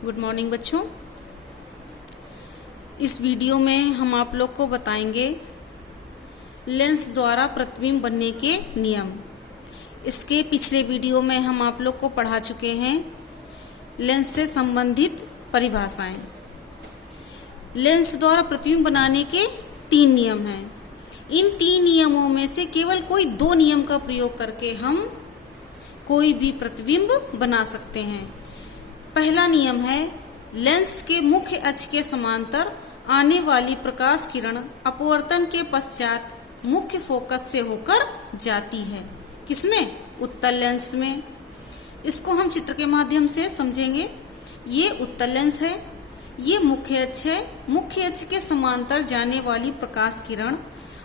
Good morning बच्चों। इस video में हम आप लोग को बताएंगे लेंस द्वारा प्रतिबिंब बनने के नियम। इसके पिछले वीडियो में हम आप लोग को पढ़ा चुके हैं लेंस से संबंधित परिभाषाएं। लेंस द्वारा प्रतिबिंब बनाने के 3 नियम हैं। इन 3 नियमों में से केवल कोई 2 नियम का प्रयोग करके हम कोई भी प्रतिबिंब बना सकते हैं। पहला नियम है लेंस के मुख्य अक्ष के समांतर आने वाली प्रकाश किरण अपवर्तन के पश्चात मुख्य फोकस से होकर जाती है। किसमें? उत्तल लेंस में। इसको हम चित्र के माध्यम से समझेंगे। ये उत्तल लेंस है, ये मुख्य अक्ष है। मुख्य अक्ष के समांतर जाने वाली प्रकाश किरण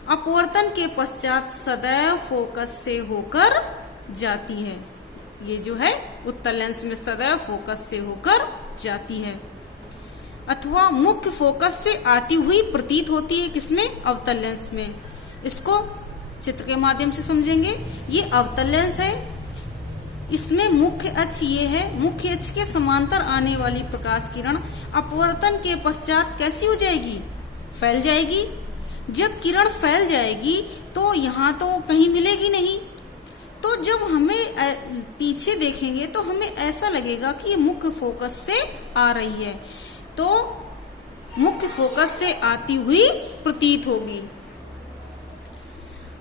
अपवर्तन के पश्चात सदैव फोकस से होकर जाती है। ये जो है उत्तल लेंस में सदैव फोकस से होकर जाती है, अथवा मुख्य फोकस से आती हुई प्रतीत होती है। किसमें? अवतल लेंस में। इसको चित्र के माध्यम से समझेंगे। ये अवतल लेंस है, इसमें मुख्य अक्ष ये है। मुख्य अक्ष के समांतर आने वाली प्रकाश किरण अपवर्तन के पश्चात कैसी हो जाएगी? फैल जाएगी। जब किरण फैल जाएगी तो यहाँ तो कहीं मिलेगी नहीं, तो जब हमें पीछे देखेंगे तो हमें ऐसा लगेगा कि ये मुख्य फोकस से आ रही है, तो मुख्य फोकस से आती हुई प्रतीत होगी।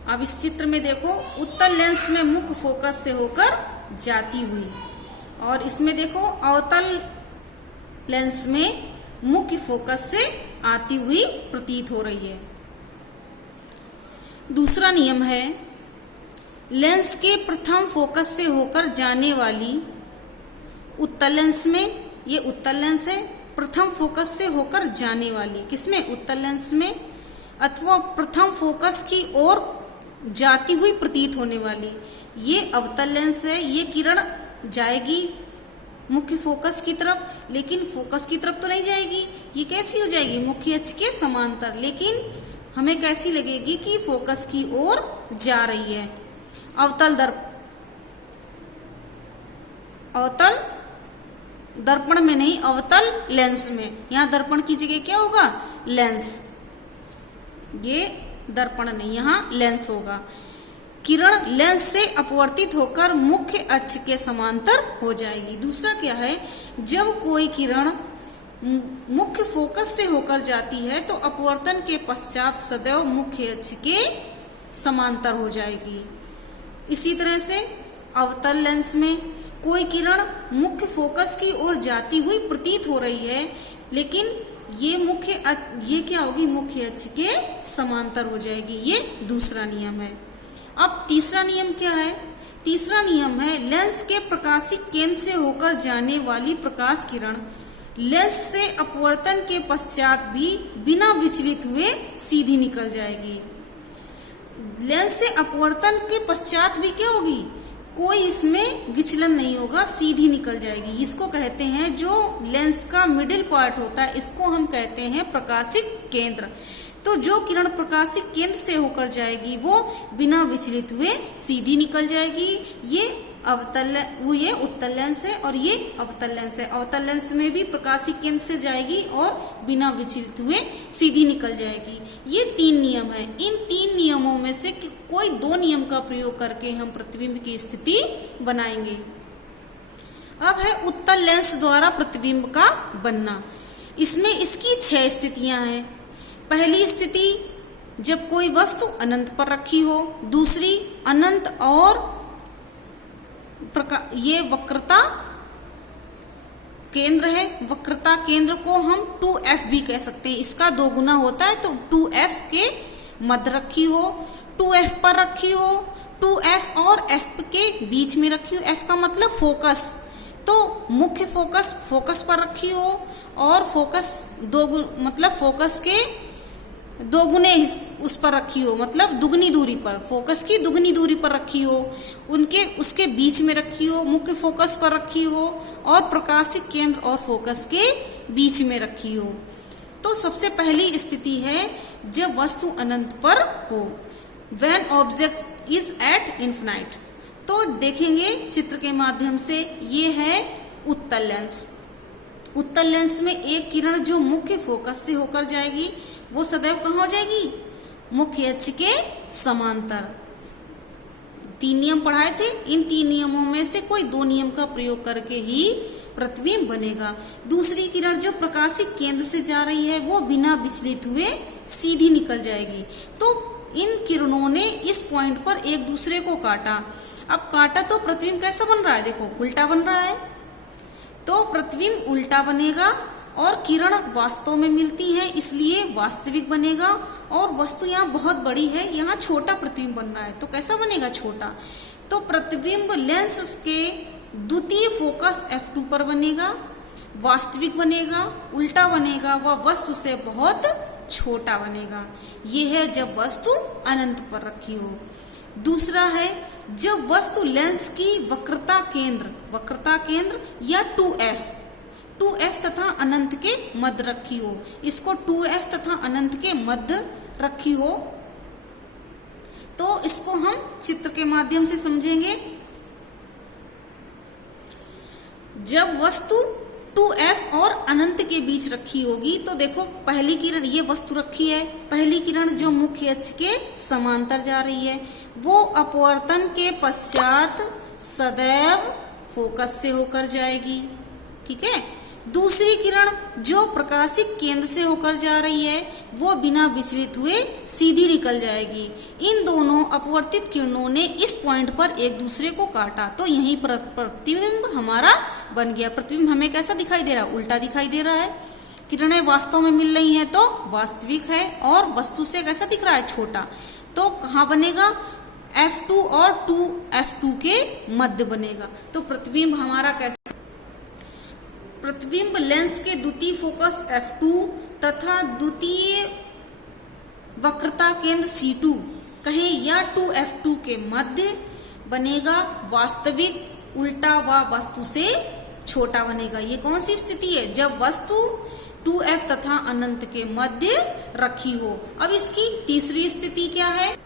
अब इस चित्र में देखो, उत्तल लेंस में मुख्य फोकस से होकर जाती हुई, और इसमें देखो अवतल लेंस में मुख्य फोकस से आती हुई प्रतीत हो रही है। दूसरा नियम है लेंस के प्रथम फोकस से होकर जाने वाली उत्तल लेंस में, ये उत्तल लेंस है, प्रथम फोकस से होकर जाने वाली। किसमें? उत्तल लेंस में। अथवा प्रथम फोकस की ओर जाती हुई प्रतीत होने वाली, ये अवतल लेंस है। ये किरण जाएगी मुख्य फोकस की तरफ, लेकिन फोकस की तरफ तो नहीं जाएगी। ये कैसी हो जाएगी? मुख्य अक्ष के समांतर, लेकिन हमें कैसी लगेगी कि फोकस की ओर जा रही है। अवतल दर्पण में नहीं, अवतल लेंस में। यहाँ दर्पण की जगह क्या होगा? लेंस। ये दर्पण नहीं, यहाँ लेंस होगा। किरण लेंस से अपवर्तित होकर मुख्य अक्ष के समांतर हो जाएगी। दूसरा क्या है? जब कोई किरण मुख्य फोकस से होकर जाती है तो अपवर्तन के पश्चात सदैव मुख्य अक्ष के समांतर हो जाएगी। इसी तरह से अवतल लेंस में कोई किरण मुख्य फोकस की ओर जाती हुई प्रतीत हो रही है, लेकिन ये क्या होगी? मुख्य अक्ष के समांतर हो जाएगी। ये दूसरा नियम है। अब तीसरा नियम क्या है? तीसरा नियम है लेंस के प्रकाशिक केंद्र से होकर जाने वाली प्रकाश किरण लेंस से अपवर्तन के पश्चात भी बिना विचलित हुए सीधी निकल जाएगी। लेंस से अपवर्तन के पश्चात भी क्या होगी? कोई इसमें विचलन नहीं होगा, सीधी निकल जाएगी। इसको कहते हैं, जो लेंस का मिडिल पार्ट होता है, इसको हम कहते हैं प्रकाशिक केंद्र। तो जो किरण प्रकाशिक केंद्र से होकर जाएगी वो बिना विचलित हुए सीधी निकल जाएगी। ये उत्तल लेंस है और ये अवतल लेंस है। अवतल लेंस में भी प्रकाशिक केंद्र से जाएगी और बिना विचलित हुए सीधी निकल जाएगी। ये 3 नियम है। इन 3 नियमों में से कोई 2 नियम का प्रयोग करके हम प्रतिबिंब की स्थिति बनाएंगे। अब है उत्तल लेंस द्वारा प्रतिबिंब का बनना। इसमें इसकी 6 स्थितियां हैं। पहली स्थिति, जब कोई वस्तु अनंत पर रखी हो। दूसरी, अनंत और ये वक्रता केंद्र है। वक्रता केंद्र को हम 2f भी कह सकते हैं। इसका 2 गुना होता है, तो 2f के मध्य रखी हो, 2f पर रखी हो, 2f और f के बीच में रखी हो। f का मतलब फोकस, तो मुख्य फोकस पर रखी हो, और फोकस फोकस के 2 गुने उस पर रखी हो, मतलब दुगनी दूरी पर, फोकस की दुगनी दूरी पर रखी हो, उसके बीच में रखी हो, मुख्य फोकस पर रखी हो, और प्रकाशिक केंद्र और फोकस के बीच में रखी हो। तो सबसे पहली स्थिति है जब वस्तु अनंत पर हो, when object is at infinite. तो देखेंगे चित्र के माध्यम से, ये है उत्तल लेंस। उत्तल लेंस में एक किरण जो मुख्य फोकस से होकर जाएगी वो सदैव कहाँ हो जाएगी, मुख्य अक्ष के समांतर। 3 नियम पढ़ाए थे, इन 3 नियमों में से कोई 2 नियम का प्रयोग करके ही प्रतिबिंब बनेगा। दूसरी किरण जो प्रकाशिक केंद्र से जा रही है वो बिना विचलित हुए सीधी निकल जाएगी। तो इन किरणों ने इस पॉइंट पर एक दूसरे को काटा। अब काटा तो प्रतिबिंब कैसा बन रहा है, देखो उल्टा बन रहा है, तो प्रतिबिंब उल्टा बनेगा और किरण वास्तव में मिलती है इसलिए वास्तविक बनेगा। और वस्तु यहाँ बहुत बड़ी है, यहाँ छोटा प्रतिबिंब बन रहा है, तो कैसा बनेगा, छोटा। तो प्रतिबिंब लेंस के द्वितीय फोकस F2 पर बनेगा, वास्तविक बनेगा, उल्टा बनेगा, वह वस्तु से बहुत छोटा बनेगा। यह है जब वस्तु अनंत पर रखी हो। दूसरा है जब वस्तु लेंस की वक्रता केंद्र या 2F तथा अनंत के मध्य रखी हो। इसको 2F तथा अनंत के मध्य रखी हो तो इसको हम चित्र के माध्यम से समझेंगे। जब वस्तु 2F और अनंत के बीच रखी होगी तो देखो पहली किरण, ये वस्तु रखी है, पहली किरण जो मुख्य अक्ष के समांतर जा रही है वो अपवर्तन के पश्चात सदैव फोकस से होकर जाएगी, ठीक है। दूसरी किरण जो प्रकाशिक केंद्र से होकर जा रही है वो बिना विचलित हुए सीधी निकल जाएगी। इन दोनों अपवर्तित किरणों ने इस पॉइंट पर एक दूसरे को काटा तो यहीं पर प्रतिबिंब हमारा बन गया। प्रतिबिंब हमें कैसा दिखाई दे रहा है, उल्टा दिखाई दे रहा है। किरणें वास्तव में मिल रही हैं तो वास्तविक है और वस्तु से कैसा दिख रहा है, छोटा। तो कहाँ बनेगा, F2 और 2F2 के मध्य बनेगा। तो प्रतिबिंब हमारा कैसा, प्रतिबिंब लेंस के द्वितीय फोकस F2 तथा द्वितीय वक्रता केंद्र C2 कहे या 2F2 के मध्य बनेगा, वास्तविक, उल्टा व वस्तु से छोटा बनेगा। ये कौन सी स्थिति है, जब वस्तु 2F तथा अनंत के मध्य रखी हो। अब इसकी तीसरी स्थिति क्या है,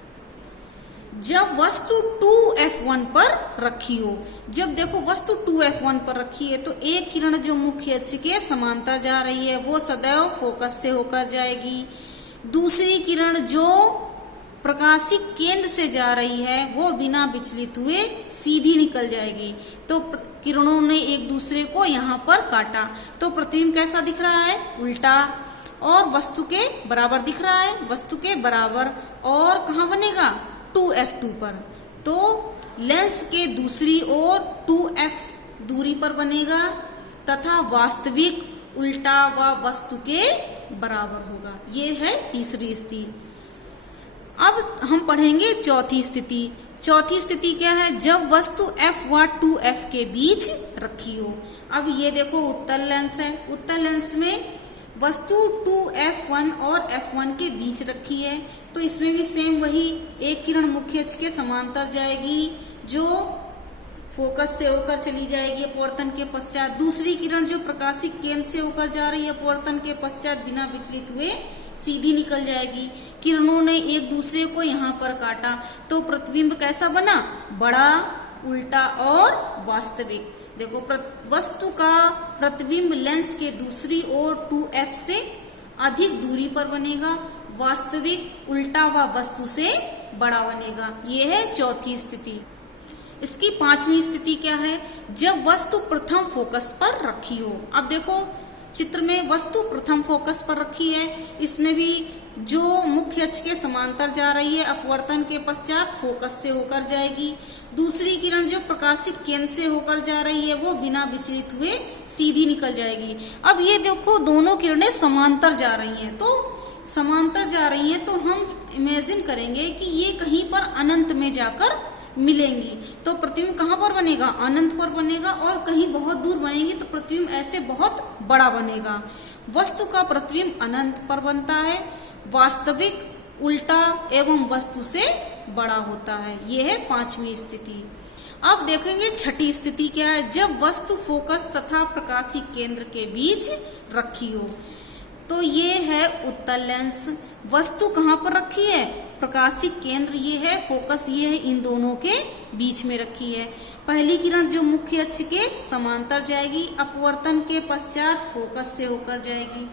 जब वस्तु 2F1 पर रखी हो। जब देखो वस्तु 2F1 पर रखी है तो एक किरण जो मुख्य अक्ष के समांतर जा रही है वो सदैव फोकस से होकर जाएगी। दूसरी किरण जो प्रकाशिक केंद्र से जा रही है वो बिना विचलित हुए सीधी निकल जाएगी। तो किरणों ने एक दूसरे को यहाँ पर काटा तो प्रतिबिंब कैसा दिख रहा है, उल्टा, और वस्तु के बराबर दिख रहा है, वस्तु के बराबर। और कहाँ बनेगा, 2F2 पर। तो लेंस के दूसरी ओर 2F दूरी पर बनेगा तथा वास्तविक, उल्टा व वस्तु के बराबर होगा। ये है तीसरी स्थिति। अब हम पढ़ेंगे चौथी स्थिति। चौथी स्थिति क्या है, जब वस्तु F व 2F के बीच रखी हो। अब ये देखो उत्तल लेंस है, उत्तल लेंस में वस्तु 2F1 और F1 के बीच रखी है तो इसमें भी सेम वही, एक किरण मुख्य अक्ष के समांतर जाएगी जो फोकस से होकर चली जाएगी अपवर्तन के पश्चात। दूसरी किरण जो प्रकाशिक केंद्र से होकर जा रही है अपवर्तन के पश्चात बिना विचलित हुए सीधी निकल जाएगी। किरणों ने एक दूसरे को यहाँ पर काटा तो प्रतिबिंब कैसा बना, बड़ा, उल्टा और वास्तविक। देखो वस्तु का प्रतिबिंब लेंस के दूसरी ओर 2F से अधिक दूरी पर बनेगा, वास्तविक, उल्टा व वस्तु से बड़ा बनेगा। यह है चौथी स्थिति। इसकी पांचवी स्थिति क्या है, जब वस्तु प्रथम फोकस पर रखी हो। अब देखो चित्र में वस्तु प्रथम फोकस पर रखी है, इसमें भी जो मुख्य अक्ष के समांतर जा रही है अपवर्तन के पश्चात फोकस से होकर जाएगी। दूसरी किरण जो प्रकाशिक केंद्र से होकर जा रही है वो बिना विचलित हुए सीधी निकल जाएगी। अब ये देखो दोनों किरणें समांतर जा रही हैं, तो समांतर जा रही हैं तो हम इमेजिन करेंगे कि ये कहीं पर अनंत में जाकर मिलेंगी तो प्रतिबिंब कहाँ पर बनेगा, अनंत पर बनेगा। और कहीं बहुत दूर बनेगी तो प्रतिबिंब ऐसे बहुत बड़ा बनेगा। वस्तु का प्रतिबिंब अनंत पर बनता है, वास्तविक, उल्टा एवं वस्तु से बड़ा होता है। यह है पांचवी स्थिति। अब देखेंगे छठी स्थिति क्या है, जब वस्तु फोकस तथा प्रकाशिक केंद्र के बीच रखी हो। तो ये है उत्तल लेंस। वस्तु कहाँ पर रखी है? प्रकाशिक केंद्र ये है, फोकस ये है, इन दोनों के बीच में रखी है। पहली किरण जो मुख्य अक्ष के समांतर जाएगी, अपवर्तन के पश्चात फोकस से होकर जाएगी।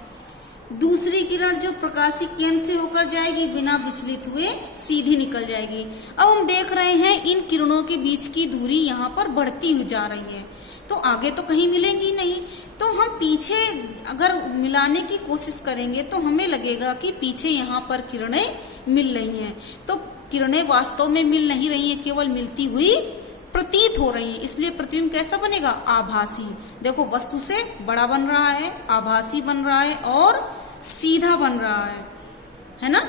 दूसरी किरण जो प्रकाशिक केंद्र से होकर जाएगी, बिना विचलित हुए सीधी निकल जाएगी। अब हम देख रहे हैं इन किरणों के बीच की दूरी यहाँ पर बढ़ती हुई जा रही है, तो आगे तो कहीं मिलेंगी नहीं। तो हम पीछे अगर मिलाने की कोशिश करेंगे तो हमें लगेगा कि पीछे यहाँ पर किरणें मिल रही हैं, तो किरणें वास्तव में मिल नहीं रही हैं, केवल मिलती हुई प्रतीत हो रही हैं। इसलिए प्रतिबिंब कैसा बनेगा? आभासी। देखो वस्तु से बड़ा बन रहा है, आभासी बन रहा है और सीधा बन रहा है ना।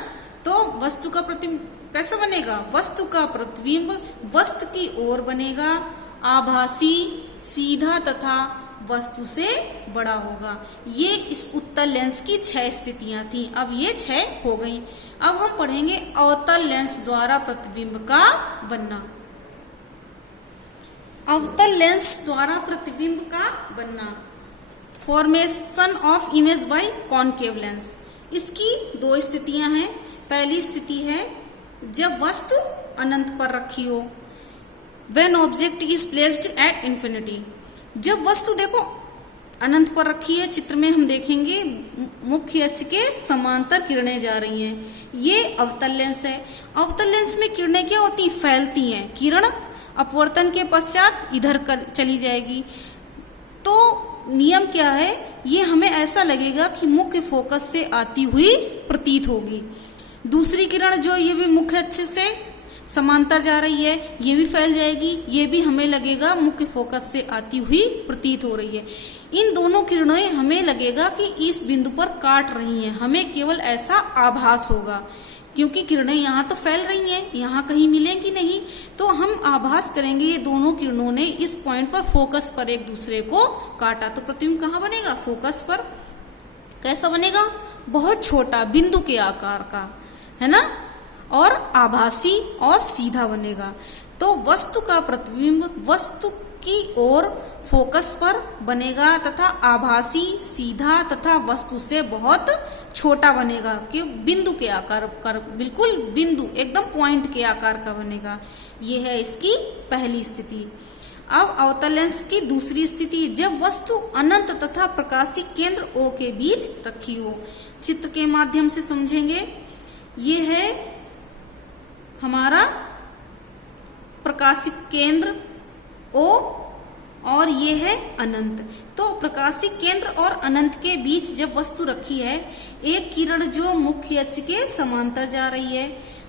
तो वस्तु का प्रतिबिंब कैसा बनेगा? वस्तु का प्रतिबिंब वस्तु की ओर बनेगा, आभासी, सीधा तथा वस्तु से बड़ा होगा। ये इस उत्तल लेंस की 6 स्थितियां थी, अब ये 6 हो गई। अब हम पढ़ेंगे अवतल लेंस द्वारा प्रतिबिंब का बनना। अवतल लेंस द्वारा प्रतिबिंब का बनना, formation of image by concave lens. इसकी 2 स्थितियां हैं। पहली स्थिति है जब वस्तु अनंत पर रखी हो, when object is placed at infinity. जब वस्तु देखो अनंत पर रखी है, चित्र में हम देखेंगे मुख्य अक्ष के समांतर किरणें जा रही हैं, ये अवतल लेंस है। अवतल लेंस में किरणें क्या होती? फैलती हैं। किरण अपवर्तन के पश्चात इधर चली जाएगी। तो नियम क्या है? ये हमें ऐसा लगेगा कि मुख्य फोकस से आती हुई प्रतीत होगी। दूसरी किरण जो ये भी मुख्य अक्ष से समांतर जा रही है, ये भी फैल जाएगी, ये भी हमें लगेगा मुख्य फोकस से आती हुई प्रतीत हो रही है। इन दोनों किरणें हमें लगेगा कि इस बिंदु पर काट रही हैं, हमें केवल ऐसा आभास होगा, क्योंकि किरणें यहाँ तो फैल रही हैं, यहाँ कहीं मिलेंगी नहीं। तो हम आभास करेंगे ये दोनों किरणों ने इस पॉइंट पर, फोकस पर एक दूसरे को काटा। तो प्रतिबिंब कहाँ बनेगा? फोकस पर। कैसा बनेगा? बहुत छोटा, बिंदु के आकार का, है ना, और आभासी और सीधा बनेगा। तो वस्तु का प्रतिबिंब वस्तु की ओर फोकस पर बनेगा तथा आभासी, सीधा तथा वस्तु से बहुत छोटा बनेगा, कि बिंदु के आकार का, बिल्कुल बिंदु एकदम पॉइंट के आकार का बनेगा। ये है इसकी पहली स्थिति। अब अवतल लेंस की दूसरी स्थिति, जब वस्तु अनंत तथा प्रकाशिक केंद्र O के बीच रखी हो। चित्र के माध्यम से समझेंगे। ये है हमारा प्रकाशिक केंद्र O और ये है अनंत। तो प्रकाशिक केंद्र और अनंत के बीच जब वस्तु रखी है, एक किरण जो मुख्य अक्ष के समांतर जा रही है,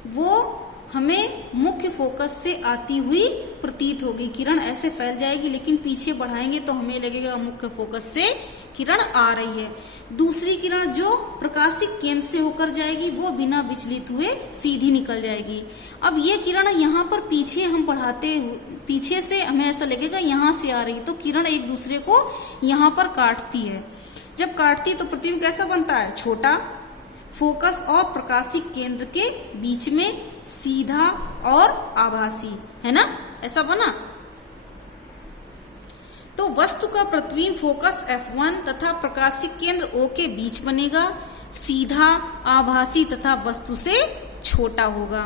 वो हमें मुख्य फोकस से आती हुई प्रतीत होगी। किरण ऐसे फैल जाएगी, लेकिन पीछे बढ़ाएंगे तो हमें लगेगा मुख्य फोकस से किरण आ रही है। दूसरी किरण जो प्रकाशिक केंद्र से होकर जाएगी, वो बिना विचलित हुए सीधी निकल जाएगी। अब ये किरण यहाँ पर पीछे हम बढ़ाते हुए, पीछे से हमें ऐसा लगेगा यहाँ से आ रही, तो किरण एक दूसरे को यहाँ पर काटती है। जब काटती तो प्रतिबिंब कैसा बनता है? छोटा, फोकस और प्रकाशिक केंद्र के बीच में, सीधा और आभासी, है ना, ऐसा बना। तो वस्तु का प्रतिबिंब फोकस F1 तथा प्रकाशिक केंद्र O के बीच बनेगा, सीधा, आभासी तथा वस्तु से छोटा होगा।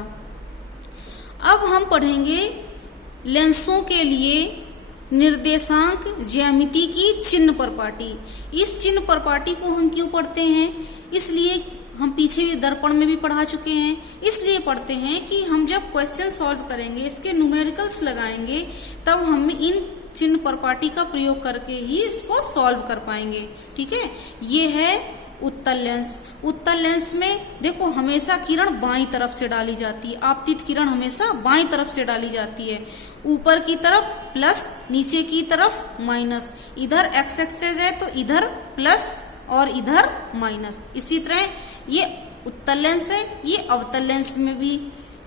अब हम पढ़ेंगे लेंसों के लिए निर्देशांक ज्यामिति की चिन्ह परपाटी। इस चिन्ह परपाटी को हम क्यों पढ़ते हैं? इसलिए हम पीछे भी दर्पण में भी पढ़ा चुके हैं। इसलिए पढ़ते हैं कि हम जब क्वेश्चन सॉल्व करेंगे, इसके न्यूमेरिकल्स लगाएंगे, तब हम इन चिन्ह परपाटी का प्रयोग करके ही इसको सॉल्व कर पाएंगे। ठीक है, ये है उत्तल लेंस। उत्तल लेंस में देखो हमेशा किरण बाईं तरफ से डाली जाती है, आपतित किरण हमेशा बाईं तरफ से डाली जाती है। ऊपर की तरफ प्लस, नीचे की तरफ माइनस। इधर एक्स एक्सेस है तो इधर प्लस और इधर माइनस। इसी तरह ये उत्तल लेंस है, ये अवतल लेंस में भी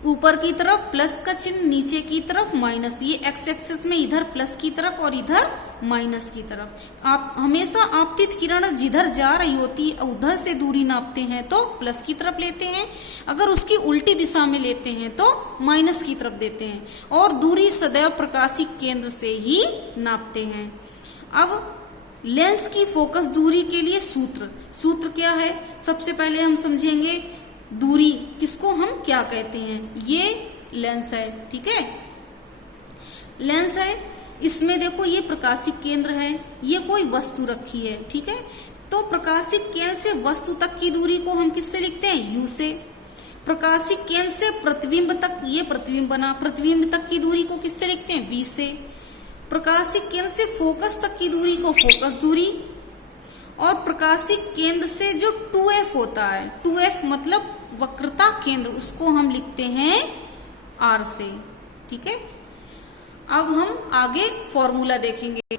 ऊपर की तरफ प्लस का चिन्ह, नीचे की तरफ माइनस। ये एक्स एक्सिस में इधर प्लस की तरफ और इधर माइनस की तरफ। आप हमेशा आपतित किरण जिधर जा रही होती है उधर से दूरी नापते हैं तो प्लस की तरफ लेते हैं, अगर उसकी उल्टी दिशा में लेते हैं तो माइनस की तरफ देते हैं, और दूरी सदैव प्रकाशिक केंद्र से ही नापते हैं। अब लेंस की फोकस दूरी के लिए सूत्र क्या है, सबसे पहले हम समझेंगे दूरी किसको हम क्या कहते हैं। ये लेंस है, ठीक है, लेंस है। इसमें देखो ये प्रकाशिक केंद्र है, ये कोई वस्तु रखी है, ठीक है। तो प्रकाशिक केंद्र से वस्तु तक की दूरी को हम किससे लिखते हैं, u से। प्रकाशिक केंद्र से प्रतिबिंब तक, ये प्रतिबिंब बना, प्रतिबिंब तक की दूरी को किससे लिखते हैं, v से। प्रकाशिक केंद्र से फोकस तक की दूरी को फोकस दूरी, और प्रकाशिक केंद्र से जो 2f होता है, 2f मतलब वक्रता केंद्र, उसको हम लिखते हैं r से, ठीक है। अब हम आगे फॉर्मूला देखेंगे।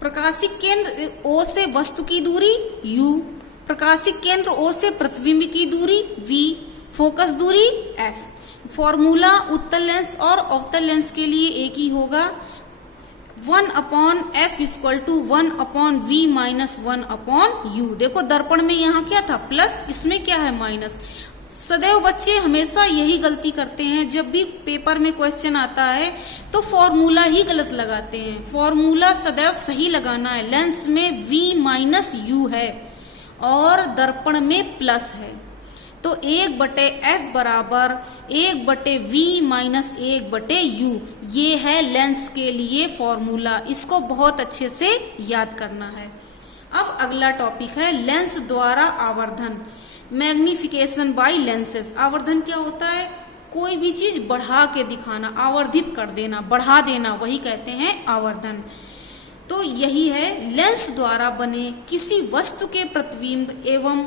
प्रकाशिक केंद्र O से वस्तु की दूरी u, प्रकाशिक केंद्र O से प्रतिबिंब की दूरी v, फोकस दूरी f। फॉर्मूला उत्तल लेंस और अवतल लेंस के लिए एक ही होगा, 1/f = 1/v - 1/u। देखो दर्पण में यहाँ क्या था प्लस, इसमें क्या है माइनस। सदैव बच्चे हमेशा यही गलती करते हैं, जब भी पेपर में क्वेश्चन आता है तो फॉर्मूला ही गलत लगाते हैं। फॉर्मूला सदैव सही लगाना है। लेंस में v - u है और दर्पण में प्लस है, तो 1/f बराबर 1/v - 1/u, ये है लेंस के लिए फॉर्मूला। इसको बहुत अच्छे से याद करना है। अब अगला टॉपिक है लेंस द्वारा आवर्धन, मैग्निफिकेशन बाय लेंसेस। आवर्धन क्या होता है, कोई भी चीज बढ़ा के दिखाना, आवर्धित कर देना, बढ़ा देना, वही कहते हैं आवर्धन। तो यही है लेंस द्वारा बने किसी वस्तु के प्रतिबिंब एवं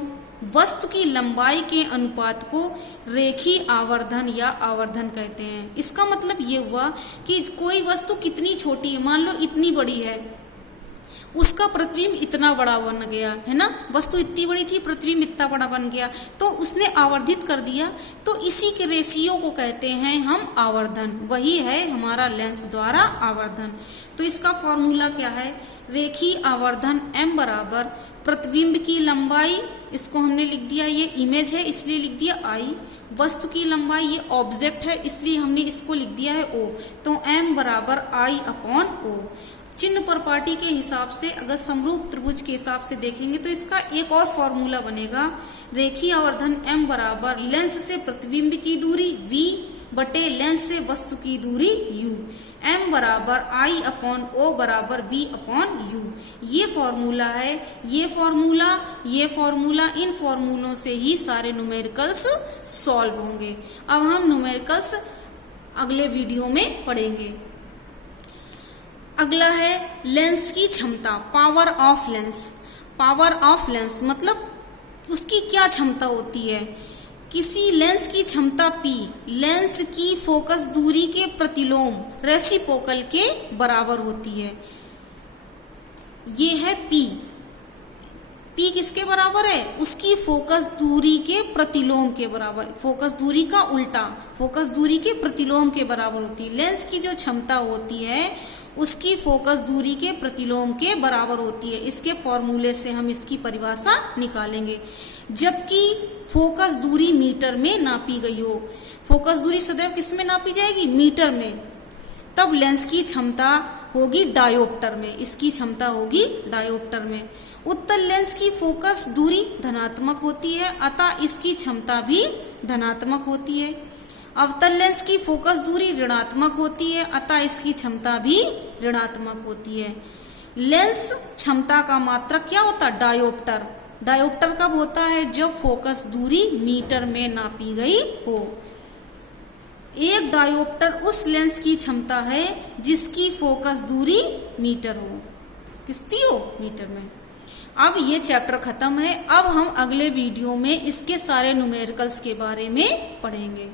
वस्तु की लंबाई के अनुपात को रेखीय आवर्धन या आवर्धन कहते हैं। इसका मतलब ये हुआ कि कोई वस्तु कितनी छोटी है, मान लो इतनी बड़ी है, उसका प्रतिबिंब इतना बड़ा बन गया है ना, वस्तु इतनी बड़ी थी, प्रतिबिंब इतना बड़ा बन गया, तो उसने आवर्धित कर दिया, तो इसी के रेशियो को कहते हैं हम आवर्धन। वही है हमारा लेंस द्वारा आवर्धन। तो इसका फॉर्मूला क्या है, रेखीय आवर्धन m बराबर प्रतिबिंब की लंबाई, इसको हमने लिख दिया, ये इमेज है इसलिए लिख दिया I, वस्तु की लंबाई ये ऑब्जेक्ट है इसलिए हमने इसको लिख दिया है O, तो m बराबर I/O। चिन्ह प्रॉपर्टी के हिसाब से अगर समरूप त्रिभुज के हिसाब से देखेंगे तो इसका एक और फॉर्मूला बनेगा, रेखीय आवर्धन m बराबर लेंस से प्रतिबिंब की दूरी v बटे लेंस से वस्तु की दूरी u, m बराबर I/O बराबर v/u। ये फॉर्मूला है, ये फॉर्मूला, इन फॉर्मूलों से ही सारे न्यूमेरिकल्स सॉल्व होंगे। अब हम न्यूमेरिकल्स अगले वीडियो में पढ़ेंगे। अगला है लेंस की क्षमता, power of lens. Power of lens मतलब उसकी क्या क्षमता होती है। किसी लेंस की क्षमता P लेंस की फोकस दूरी के प्रतिलोम रेसिप्रोकल के बराबर होती है। ये है P किसके बराबर है, उसकी फोकस दूरी के प्रतिलोम के बराबर, फोकस दूरी का उल्टा, फोकस दूरी के प्रतिलोम के बराबर होती है। लेंस की जो क्षमता होती है उसकी फोकस दूरी के प्रतिलोम के बराबर होती है। इसके फॉर्मूले से हम इसकी परिभाषा निकालेंगे। जबकि फोकस दूरी मीटर में नापी गई हो, फोकस दूरी सदैव किस में नापी जाएगी, मीटर में, तब लेंस की क्षमता होगी डायोप्टर में, इसकी क्षमता होगी डायोप्टर में। उत्तल लेंस की फोकस दूरी धनात्मक होती है, अतः इसकी क्षमता भी धनात्मक होती है। अवतल लेंस की फोकस दूरी ऋणात्मक होती है, अतः इसकी क्षमता भी ऋणात्मक होती है। लेंस क्षमता का मात्रक क्या होता है, डायोप्टर। डायोप्टर कब होता है, जब फोकस दूरी मीटर में नापी गई हो। एक डायोप्टर उस लेंस की क्षमता है जिसकी फोकस दूरी मीटर हो, कितनी हो, मीटर में। अब ये चैप्टर खत्म है। अब हम अगले वीडियो में इसके सारे न्यूमेरिकल्स के बारे में पढ़ेंगे।